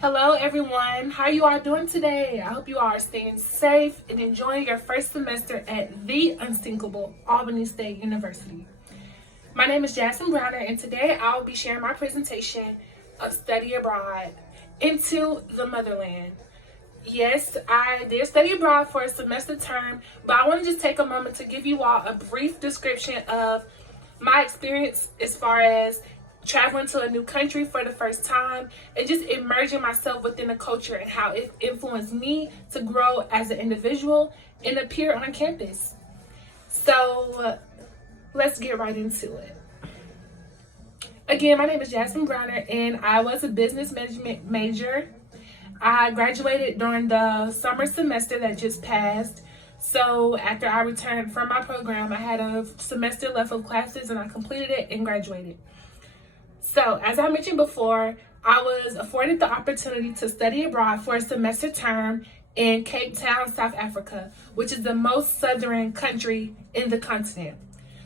Hello everyone, how you all doing today? I hope you all are staying safe and enjoying your first semester at the Unsinkable, Albany State University. My name is Jasmine Browner and today I'll be sharing my presentation of study abroad into the motherland. Yes, I did study abroad for a semester term, but I want to just take a moment to give you all a brief description of my experience as far as traveling to a new country for the first time and just immersing myself within the culture and how it influenced me to grow as an individual and appear on campus. So let's get right into it. Again, my name is Jasmine Browner and I was a business management major. I graduated during the summer semester that just passed. So after I returned from my program, I had a semester left of classes and I completed it and graduated. So, as I mentioned before, I was afforded the opportunity to study abroad for a semester term in Cape Town, South Africa, which is the most southern country in the continent.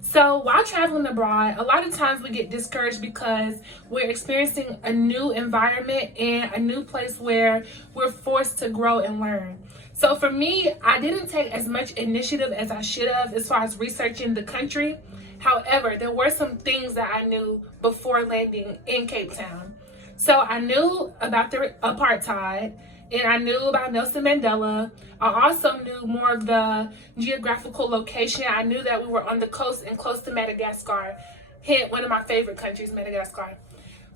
So, while traveling abroad, a lot of times we get discouraged because we're experiencing a new environment and a new place where we're forced to grow and learn. So, for me, I didn't take as much initiative as I should have as far as researching the country. However, there were some things that I knew before landing in Cape Town. So I knew about the apartheid and I knew about Nelson Mandela. I also knew more of the geographical location. I knew that we were on the coast and close to Madagascar, hence one of my favorite countries, Madagascar.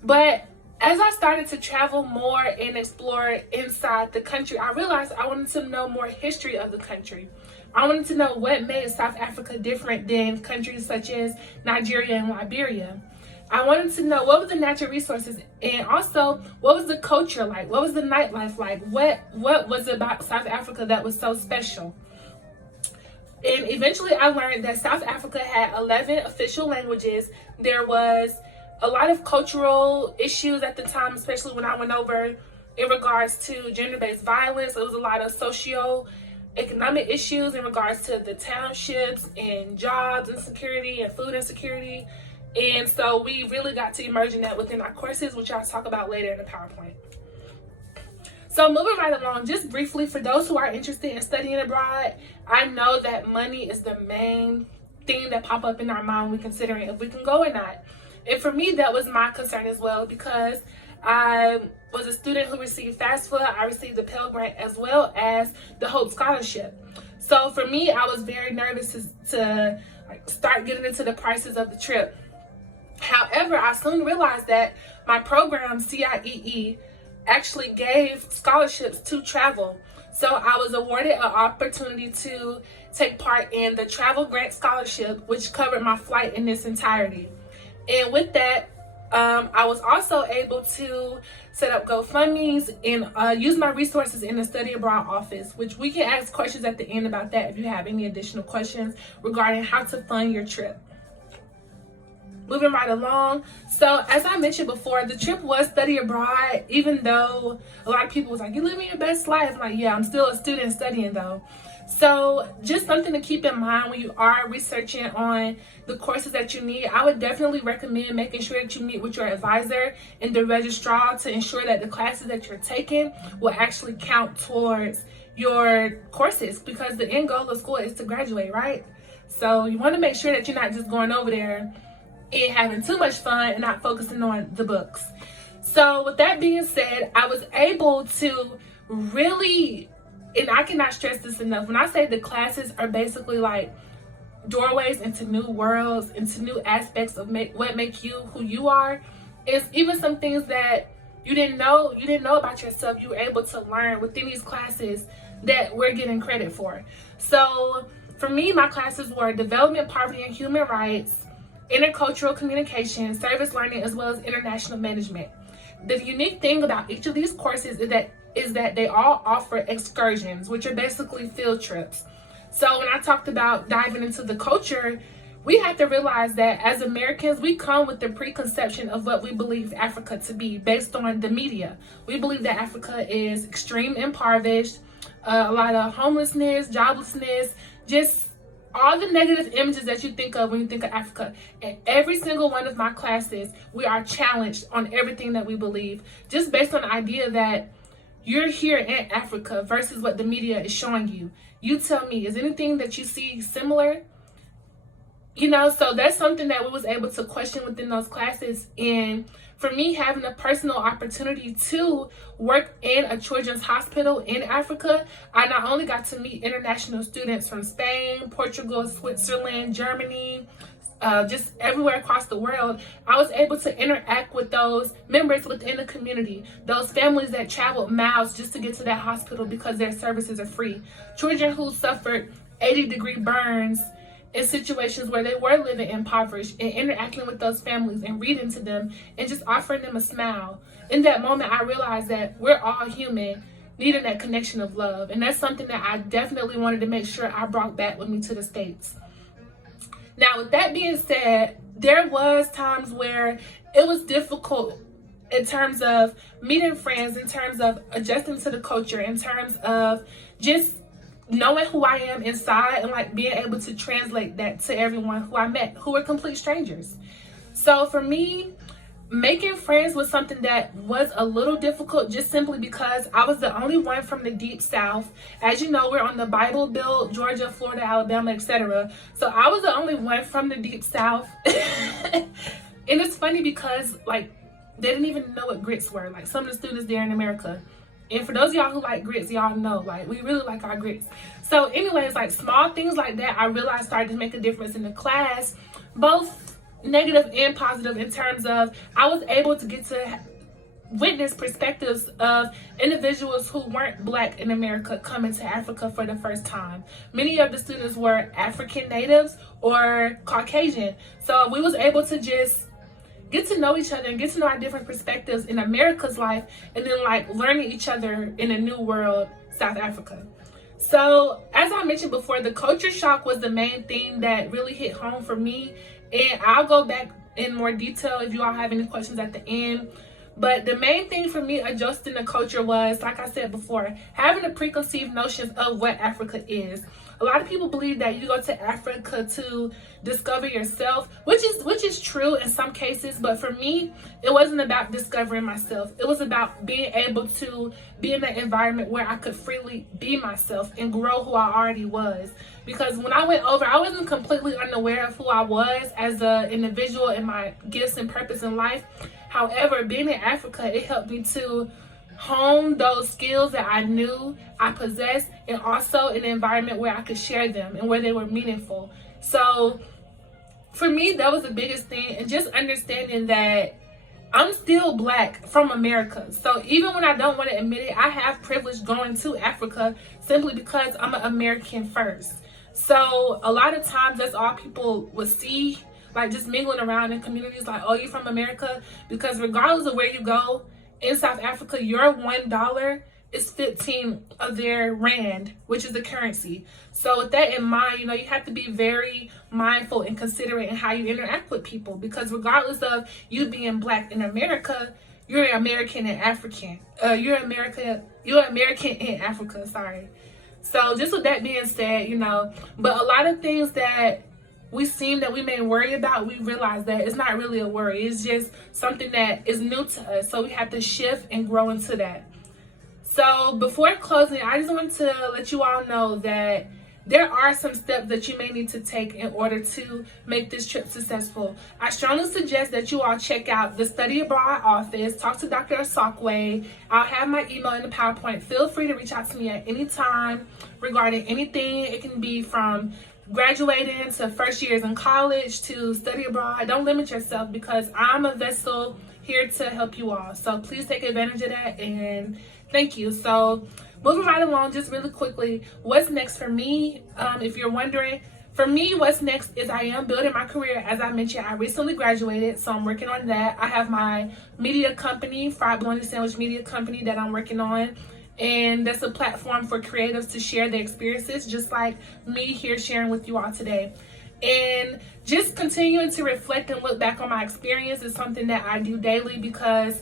But as I started to travel more and explore inside the country, I realized I wanted to know more history of the country. I wanted to know what made South Africa different than countries such as Nigeria and Liberia. I wanted to know what were the natural resources and also what was the culture like? What was the nightlife like? What was it about South Africa that was so special? And eventually I learned that South Africa had 11 official languages. There was a lot of cultural issues at the time, especially when I went over in regards to gender-based violence. It was a lot of socio-economic issues in regards to the townships and jobs insecurity and food insecurity. And so we really got to immerse in that within our courses, which I'll talk about later in the PowerPoint. So moving right along, just briefly, for those who are interested in studying abroad, I know that money is the main thing that pop up in our mind when considering if we can go or not. And for me, that was my concern as well, because I was a student who received FAFSA. I received the Pell Grant as well as the Hope Scholarship. So for me, I was very nervous to start getting into the prices of the trip. However, I soon realized that my program, CIEE, actually gave scholarships to travel. So I was awarded an opportunity to take part in the Travel Grant Scholarship, which covered my flight in its entirety. And with that, I was also able to set up GoFundMes and use my resources in the study abroad office, which we can ask questions at the end about that if you have any additional questions regarding how to fund your trip. Moving right along. So as I mentioned before, the trip was study abroad, even though a lot of people was like, you're living your best life. I'm like, yeah, I'm still a student studying though. So just something to keep in mind when you are researching on the courses that you need. I would definitely recommend making sure that you meet with your advisor and the registrar to ensure that the classes that you're taking will actually count towards your courses, because the end goal of school is to graduate, right? So you want to make sure that you're not just going over there and having too much fun and not focusing on the books. So with that being said, I was able to really, and I cannot stress this enough, when I say the classes are basically like doorways into new worlds, into new aspects of what make you who you are. It's even some things that you didn't know about yourself, you were able to learn within these classes that we're getting credit for. So for me, my classes were development, poverty, and human rights, intercultural communication, service learning, as well as international management. The unique thing about each of these courses is that they all offer excursions, which are basically field trips. So when I talked about diving into the culture, we have to realize that as Americans, we come with the preconception of what we believe Africa to be based on the media. We believe that Africa is extreme impoverished, a lot of homelessness, joblessness, just all the negative images that you think of when you think of Africa. In every single one of my classes, we are challenged on everything that we believe, just based on the idea that you're here in Africa versus what the media is showing you. You tell me, is anything that you see similar? You know, so that's something that we was able to question within those classes. And for me, having a personal opportunity to work in a children's hospital in Africa, I not only got to meet international students from Spain, Portugal, Switzerland, Germany, just everywhere across the world. I was able to interact with those members within the community, those families that traveled miles just to get to that hospital because their services are free. Children who suffered 80-degree burns in situations where they were living impoverished, and interacting with those families and reading to them and just offering them a smile. In that moment, I realized that we're all human, needing that connection of love. And that's something that I definitely wanted to make sure I brought back with me to the States. Now, with that being said, there was times where it was difficult in terms of meeting friends, in terms of adjusting to the culture, in terms of just knowing who I am inside and like being able to translate that to everyone who I met, who were complete strangers. So for me, making friends was something that was a little difficult, just simply because I was the only one from the deep South. As you know, we're on the Bible Belt, Georgia, Florida, Alabama, etc. So I was the only one from the deep South. And it's funny because like they didn't even know what grits were. Like some of the students there in America. And for those of y'all who like grits, y'all know, like, we really like our grits. So anyways, like, small things like that, I realized started to make a difference in the class, both negative and positive, in terms of I was able to get to witness perspectives of individuals who weren't Black in America coming to Africa for the first time. Many of the students were African natives or Caucasian. So we was able to just get to know each other and get to know our different perspectives in America's life, and then like learning each other in a new world, South Africa. So as I mentioned before, the culture shock was the main thing that really hit home for me, and I'll go back in more detail if you all have any questions at the end. But the main thing for me adjusting the culture was, like I said before, having a preconceived notions of what Africa is. A lot of people believe that you go to Africa to discover yourself, which is true in some cases, but for me, it wasn't about discovering myself. It was about being able to be in an environment where I could freely be myself and grow who I already was. Because when I went over, I wasn't completely unaware of who I was as an individual and my gifts and purpose in life. However, being in Africa, it helped me to hone those skills that I knew I possessed, and also in an environment where I could share them and where they were meaningful. So for me, that was the biggest thing, and just understanding that I'm still Black from America. So even when I don't want to admit it, I have privilege going to Africa simply because I'm an American first. So a lot of times that's all people would see, like just mingling around in communities, like, oh, you're from America, because regardless of where you go in South Africa, your $1 is 15 of their rand, which is the currency. So with that in mind, you know, you have to be very mindful and considerate in how you interact with people, because regardless of you being Black in America, you're American and African. You're American in Africa, sorry. So just with that being said, you know, but a lot of things that we seem that we may worry about, we realize that it's not really a worry. It's just something that is new to us. So we have to shift and grow into that. So before closing, I just want to let you all know that there are some steps that you may need to take in order to make this trip successful. I strongly suggest that you all check out the Study Abroad office, talk to Dr. Asakwe. I'll have my email in the PowerPoint. Feel free to reach out to me at any time regarding anything. It can be from graduating to first years in college to study abroad. Don't limit yourself, because I'm a vessel here to help you all. So please take advantage of that, and thank you. So moving right along, just really quickly, what's next for me? If you're wondering, for me, what's next is I am building my career. As I mentioned, I recently graduated, so I'm working on that. I have my media company, Fried Bologna Sandwich Media Company, that I'm working on. And that's a platform for creatives to share their experiences, just like me here sharing with you all today. And just continuing to reflect and look back on my experience is something that I do daily, because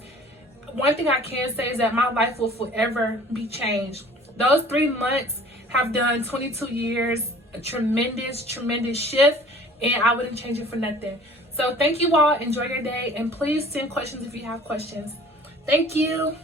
one thing I can say is that my life will forever be changed. Those 3 months have done 22 years a tremendous shift, and I wouldn't change it for nothing. So thank you all. Enjoy your day, and please send questions if you have questions. Thank you.